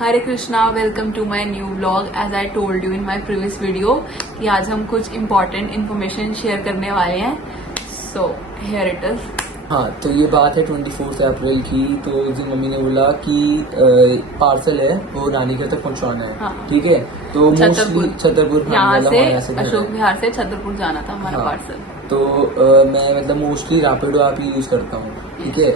Hare Krishna, welcome to my new blog. As I told you in my previous video कि आज हम कुछ important information share करने वाले हैं। So here it is. हाँ, तो ये बात है 24 अप्रैल की। तो उस दिन मम्मी ने बोला कि पार्सल है वो नानी घर तक पहुंचवाना है। हाँ। ठीक है, तो मोस्टली छतरपुर यहाँ से अशोक विहार से छतरपुर जाना था हमारा पार्सल। तो मैं मतलब मोस्टली रैपिडो ऐप ही यूज़ करता हूँ। ठीक है,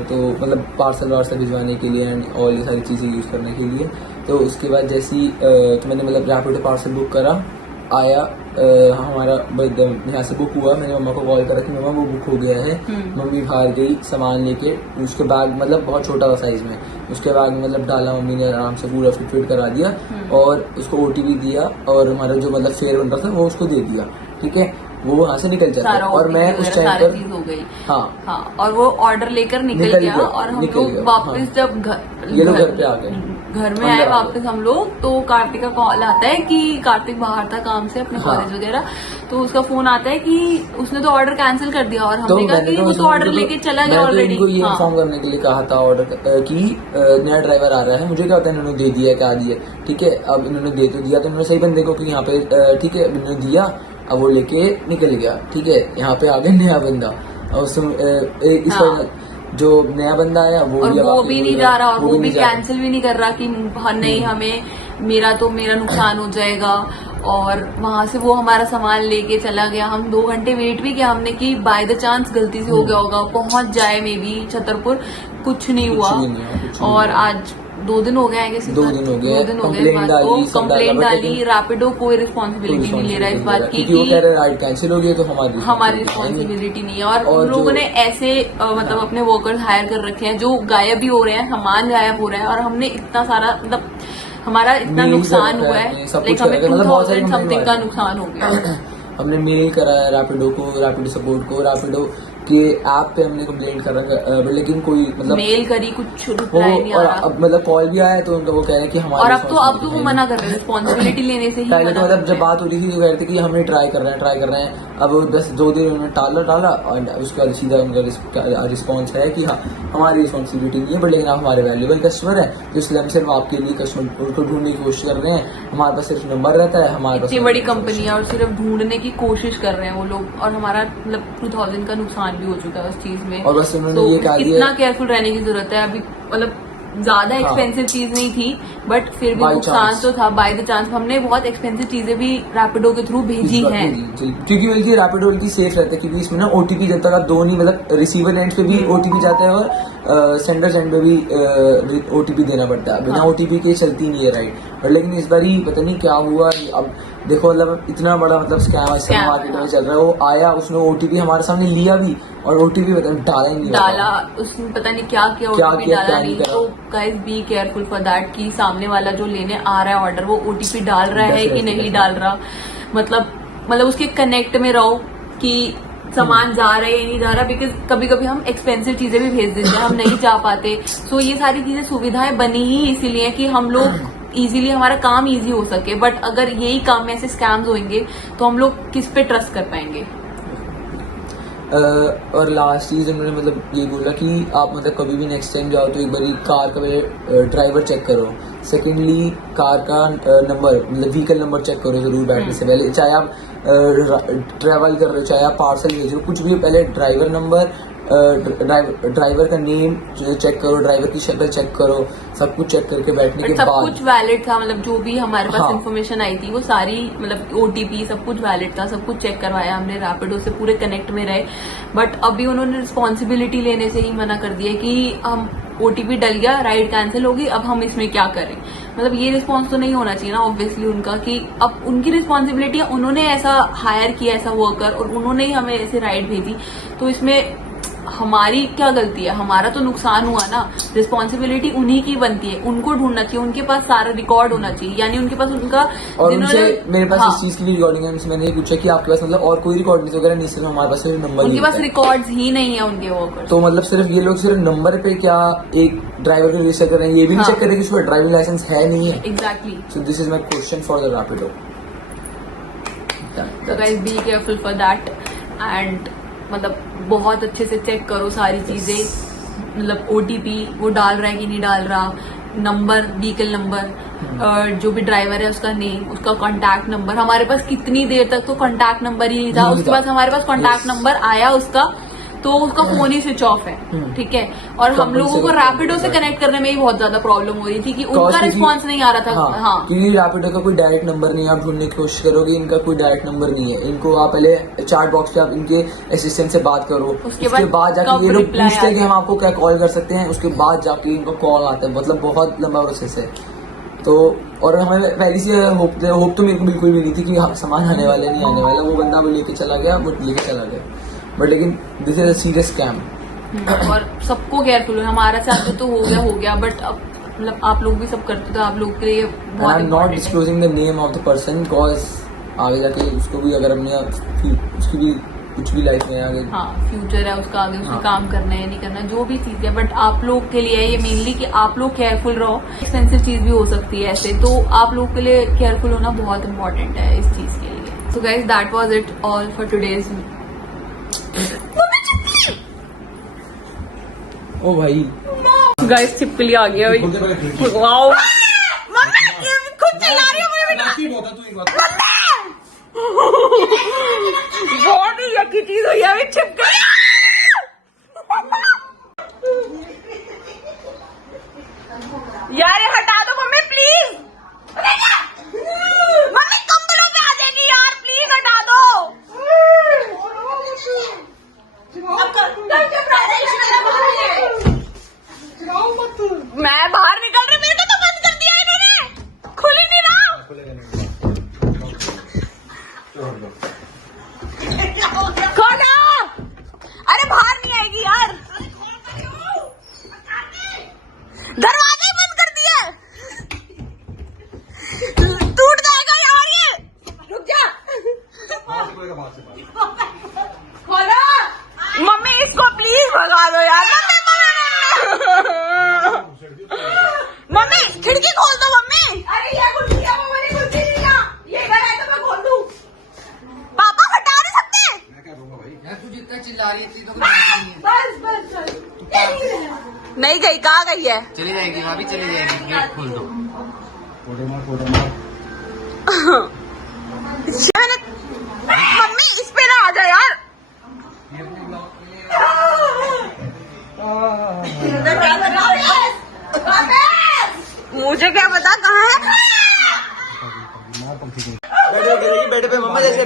तो मतलब पार्सल वार्सल भिजवाने के लिए एंड और ये सारी चीज़ें यूज़ करने के लिए। तो उसके बाद जैसे ही तो मैंने मतलब रैपिडो पार्सल बुक करा, आया हमारा यहाँ से बुक हुआ। मैंने मम्मा को कॉल करा कि मम्मा वो बुक हो गया है। मम्मी बाहर गई सामान लेके, उसके बैग मतलब बहुत छोटा था साइज में, उसके बैग में मतलब डाला। मम्मी ने आराम से पूरा फिट करा दिया और उसको OTP दिया और हमारा जो मतलब फेयर बन रहा था वो उसको दे दिया। ठीक है, वो वहाँ से निकल जाता है और मैं उस टाइम पर चीज हो गई। हाँ, और वो ऑर्डर लेकर निकल गया और हम लोग वापस जब ये लोग घर पे आ गए, घर में आए वापस हम लोग, तो कार्तिक का कॉल आता है कि कार्तिक बाहर था काम से अपने कॉलेज वगैरह। तो उसका फोन आता है कि उसने तो ऑर्डर कैंसिल कर दिया और हमने कहा कि वो तो ऑर्डर लेके चला गया ऑलरेडी। इनको ये इन्फॉर्म करने के लिए कहा था ऑर्डर कि नया ड्राइवर आ रहा है। मुझे क्या होता है इन्होंने दे दिया क्या दिया। ठीक है, अब इन्होंने दे तो दिया, तो इन्होंने सही बंदे को कि यहाँ पे ठीक है इन्होंने दिया, अब वो लेके निकल गया। ठीक है, यहाँ पे आ गया नया बंदा और इसका जो नया बंदा आया वो भी नहीं जा रहा और वो भी कैंसिल भी नहीं कर रहा कि नहीं हमें मेरा नुकसान हो जाएगा। और वहां से वो हमारा सामान लेके चला गया। हम 2 घंटे वेट भी किया हमने कि बाय द चांस गलती से हो गया होगा, पहुंच जाए मे बी छतरपुर। कुछ नहीं हुआ और आज 2 दिन हो गए हैं। 2 दिन हो गए कंप्लेंट डाली। रैपिडो कोई रिस्पॉन्सिबिलिटी नहीं ले रहा इस बात की वो कह रहे राइड कैंसिल हो गई तो हमारी रिस्पॉन्सिबिलिटी नहीं है। और उन लोगों ने ऐसे मतलब अपने वर्कर्स हायर कर रखे हैं जो गायब भी हो रहे हैं, सामान गायब हो रहा है। और हमने इतना सारा मतलब हमारा इतना नुकसान हुआ है, लाइक हमें 2000 समथिंग का नुकसान हो गया। हमने मेल करा है रैपिडो को, रैपिडो सपोर्ट को, रैपिडो के ऐप पे हमने कंप्लेंट कर रखा, लेकिन कोई मतलब मेल करी कुछ रिप्लाई नहीं आ रहा। अब मतलब कॉल भी आया तो उनका वो कह रहे हैं कि हमारे और अब तो वो मना कर रहे हैं रिस्पॉन्सिबिलिटी लेने से ही। पहले तो मतलब जब बात हो रही थी तो कह रहे थे कि हमें ट्राई कर रहे हैं। अब 2 दिन उन्होंने टाला और उसके बाद सीधा उनका रिस्पॉन्स है कि हाँ हमारी रिस्पॉन्सिबिलिटी नहीं है, बट लेकिन आप हमारे वैल्यूबल कस्टमर है तो इसलिए हम सिर्फ आपके लिए कस्टमर उनको ढूंढने की कोशिश कर रहे हैं। हमारे पास सिर्फ नंबर रहता है, हमारे पास इतनी बड़ी कंपनी है और सिर्फ ढूंढने की कोशिश कर रहे हैं वो लोग। और हमारा मतलब 2000 का नुकसान भी हो चुका है उस चीज में। और बस उन्होंने ये कहा इतना केयरफुल रहने की जरूरत है अभी। मतलब ज्यादा एक्सपेंसिव चीज नहीं थी बट फिर भी नुकसान तो था। बाय द चांस हमने बहुत एक्सपेंसिव चीजें भी रैपिडो के थ्रू भेजी हैं, क्योंकि बल्कि रैपिडो बल्कि सेफ रहता है, क्योंकि इसमें ना OTP जब तक आप दो नहीं मतलब रिसीवर एंड पे भी OTP जाता है और सेंडर एंड पे भी OTP देना पड़ता है। बिना OTP के चलती नहीं है राइड। और लेकिन इस बार ही पता नहीं क्या हुआ। अब देखो मतलब इतना बड़ा मतलब स्कैम मार्केट में चल रहा है। वो आया, उसने OTP हमारे सामने लिया भी और OTP डाला ही नहीं, डाला उसने पता नहीं क्या किया, OTP डाला नहीं। तो guys be careful for that कि सामने वाला जो लेने आ रहा है ऑर्डर वो OTP डाल रहा है कि नहीं डाल रहा। मतलब उसके कनेक्ट में रहो कि सामान जा रहा है या नहीं जा रहा। बिकॉज कभी कभी हम एक्सपेंसिव चीजें भी भेज देते हैं, हम नहीं जा पाते। सो ये सारी चीजें सुविधाएं बनी ही इसीलिए कि हम लोग इजीली हमारा काम इजी हो सके। बट अगर यही काम में ऐसे स्कैम्स होंगे तो हम लोग किस पे ट्रस्ट कर पाएंगे। और लास्ट चीज उन्होंने मतलब ये बोला कि आप मतलब कभी भी नेक्स्ट टाइम जाओ तो एक बार कार का ड्राइवर चेक करो। सेकेंडली कार का नंबर मतलब व्हीकल नंबर चेक करो जरूर बैठने से पहले। चाहे आप ट्रैवल कर रहे हो, चाहे आप पार्सल भेज रहे हो, कुछ भी पहले ड्राइवर नंबर, ड्राइवर का नेम चेक करो, ड्राइवर की शक्ल चेक करो, सब कुछ चेक करके बैठने के बाद सब कुछ वैलिड था। मतलब जो भी हमारे पास इन्फॉर्मेशन आई थी वो सारी मतलब OTP सब कुछ वैलिड था, सब कुछ चेक करवाया हमने। रैपिडो से पूरे कनेक्ट में रहे। बट अभी उन्होंने रिस्पॉन्सिबिलिटी लेने से ही मना कर दिया कि हम OTP डल गया, राइड कैंसिल होगी, अब हम इसमें क्या करें। मतलब ये रिस्पॉन्स तो नहीं होना चाहिए ना ऑब्वियसली उनका कि अब उनकी रिस्पॉन्सिबिलिटी है, उन्होंने ऐसा हायर किया ऐसा वर्कर और उन्होंने ही हमें ऐसे राइड भेजी। तो इसमें हमारी क्या गलती है, हमारा तो नुकसान हुआ ना। रिस्पॉन्सिबिलिटी उन्हीं की बनती है, उनको ढूंढना चाहिए, उनके पास सारा रिकॉर्ड होना चाहिए। यानी उनके पास उनका और उनसे मेरे पास इस चीज की भी रिकॉर्डिंग है। मैंने ये पूछा कि आपके पास मतलब और कोई रिकॉर्ड वगैरह नहीं, सिर्फ हमारे पास सिर्फ नंबर। उनके पास रिकॉर्ड्स ही नहीं है उनके वर्कर। तो मतलब सिर्फ ये लोग सिर्फ नंबर पे क्या एक ड्राइवर को रजिस्टर कर रहे हैं, ये भी नहीं चेक कर रहे कि उसका ड्राइविंग लाइसेंस है नहीं है। Exactly. So this is my question for the Rapido. So guys be careful for that and मतलब बहुत अच्छे से चेक करो सारी चीजें। मतलब OTP वो डाल रहा है कि नहीं डाल रहा, नंबर, व्हीकल नंबर, जो भी ड्राइवर है उसका नेम, उसका कॉन्टैक्ट नंबर। हमारे पास कितनी देर तक तो कॉन्टैक्ट नंबर ही नहीं था, उसके बाद हमारे पास कॉन्टैक्ट नंबर आया उसका, तो उसका फोन ही स्विच ऑफ है, ठीक है। और हम लोगों को रैपिडो से कनेक्ट करने में ही बहुत ज्यादा प्रॉब्लम हो रही थी कि उनका रिस्पॉन्स नहीं आ रहा था। हाँ, क्योंकि रैपिडो का कोई डायरेक्ट नंबर नहीं है, आप ढूंढने की कोशिश करोगे, इनका कोई डायरेक्ट नंबर नहीं है। इनको आप पहले चैट बॉक्स पे आप इनके असिस्टेंट से बात करो, उसके बाद जाके ये लोग पूछते हैं कि हम आपको क्या कॉल कर सकते हैं, उसके बाद जाके इनका कॉल आता है। मतलब बहुत लंबा प्रोसेस है। तो और हमें पहले से होप तो मेरे को बिल्कुल भी नहीं थी कि सामान आने वाला नहीं आने वाला। वो बंदा वो लेके चला गया, बट लेकिन this is a serious scam. और सबको केयरफुल हो, हमारा साथ तो हो गया, बट अब मतलब आप लोग भी सब करते तो आप लोग के लिए बहुत I am not disclosing the name of the person, because आगे जाके उसको भी अगर हमने उसकी भी कुछ भी लाइफ में आगे फ्यूचर है उसका, आगे उसमें काम करना है नहीं करना, जो भी चीज है, बट आप लोग के लिए है ये मेनली कि आप लोग केयरफुल रहो। एक्सपेंसिव चीज भी हो सकती है ऐसे, तो आप लोग के लिए केयरफुल होना बहुत इंपॉर्टेंट है इस चीज के लिए। So guys, that was it all for today's. ओ भाई गाइस, छिपकली आ गया। वाओ, खुद चला रही है बहुत ही यकी चीज हुई है अभी, छिपकली। यार ये हटा दो मम्मी प्लीज, मम्मी कंबलों पे आ जाएगी यार, प्लीज हटा दो। मैं बाहर निकल रही, मेरे को तो बंद कर दिया इन्होंने, खुल ही नहीं रहा। खोलो, अरे बाहर नहीं आएगी यार, दरवाजा ही बंद कर दिया, टूट जाएगा यार ये, रुक जा। खोलो मम्मी, इसको प्लीज भगा दो यार। मम्मी खिड़की खोल दो मम्मी। अरे ये खुलती नहीं ना, ये घर है तो मैं खोल दूं। पापा हटा नहीं सकते। मैं क्या कहूँगा भाई, यार तू जितना चिल्ला रही है तो बस नहीं गई, कहाँ गई है? चली जाएगी भाभी, चली जाएगी, गेट खोल दो। मम्मी इस पे ना आ जा यार। मुझे क्या पता कहाँ है। बेड पे मम्मा जैसे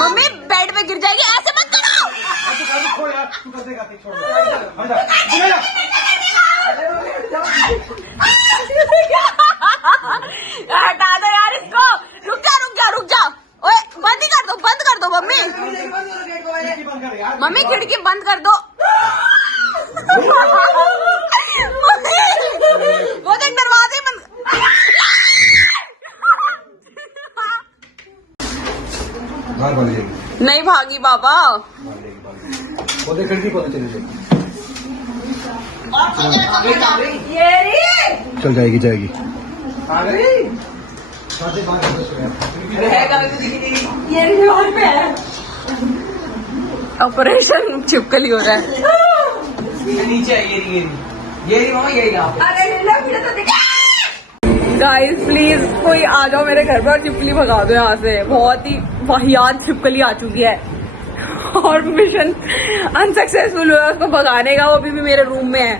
मम्मी बेड पे गिर जाएगी, ऐसे मत करो। हटा दो यार इसको, रुक जा। ओए बंद कर दो मम्मी। मम्मी खिड़की बंद कर दो। वो देख दरवाजे बंद। नहीं भागी बाबा, वो देख खिड़की खोल, चली जाएगी, चल जाएगी। ऑपरेशन छिपकली हो रहा है। नीचे ये मामा गाइस प्लीज कोई आ जाओ मेरे घर पर और छिपकली भगा दो यहाँ से। बहुत ही वाहियात छिपकली आ चुकी है और मिशन अनसक्सेसफुल हुआ उसको भगाने का, वो अभी भी मेरे रूम में है।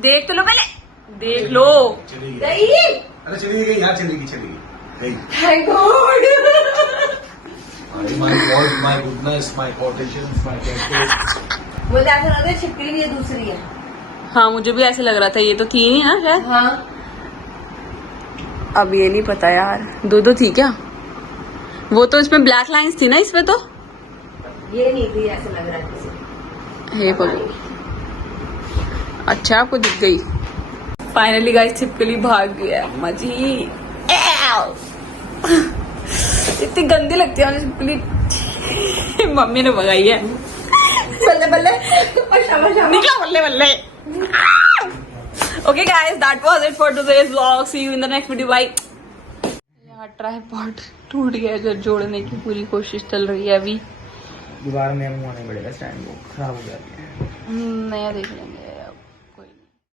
देख तो लो पहले, देख लो। अरे चली गई यार, चली गई। Thank God. My God, my goodness, my potentials, my characters. मुझे ऐसा लग रहा है छिपकली ये दूसरी है। हाँ मुझे भी ऐसे लग रहा था, ये तो थी नहीं ना शायद। हाँ अब ये नहीं पता यार, दो थी क्या? वो तो इसमें ब्लैक लाइंस थी ना इसमें तो। ये नहीं थी, ऐसा लग रहा है किसी। हे भगवान, अच्छा आपको दिख गई। फाइनली गाइस छिपकली भाग गया। अम्मा जी इतनी गंदी लगती है मुझे छिपकली। मम्मी ने भगाई है। बल्ले बल्ले निकला, बल्ले बल्ले। Okay guys, that was it for today's vlog. See you in the next video, bye. यहाँ ट्राइपॉड टूट गया, जो जोड़ने की पूरी कोशिश चल रही है अभी। दोबारा नया मंगवाना पड़ेगा स्टैंड, वो खराब हो जाती है। नया देख लेंगे।